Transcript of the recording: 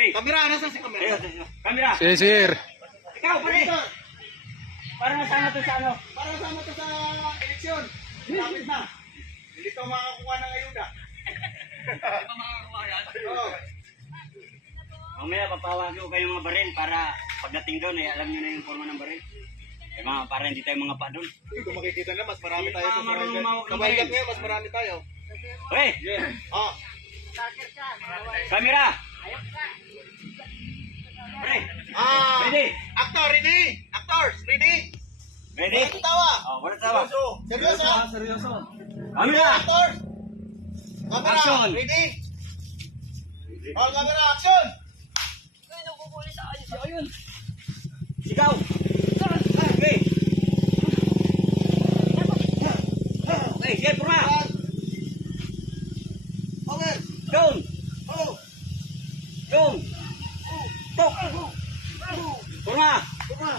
Hey. Kamera, nasa si kamera? Kamera. Si Sir. Ikaw, pare. Para masama to sa ano? Para sama to sa eleksyon. Lapit na. Hindi ka makakuha ng ayuda. Hindi ka makakuha yan? Oo. Mamaya papawag ko kayong mga baril para pagdating doon ay alam niyo na yung forma ng baril. Eh mga para hindi tayo mga pa doon. Kung makikita na, mas marami tayo sa marunong Saraygan. mawag ng Sa baril. Baygat ngayon, mas marami tayo. Hey, Oh. kamera. Pare, ready? Actor, ready? Actors, ready? Ready? Wala tawa. Oh, wala tawa. Seryoso? Seryoso. Kamera. Actors. Camera, Action. ready? All camera, action! Sigaw. Okay. Okay, sige, forma. Okay. Down. Oh. Down. Tok. Forma. Tuma.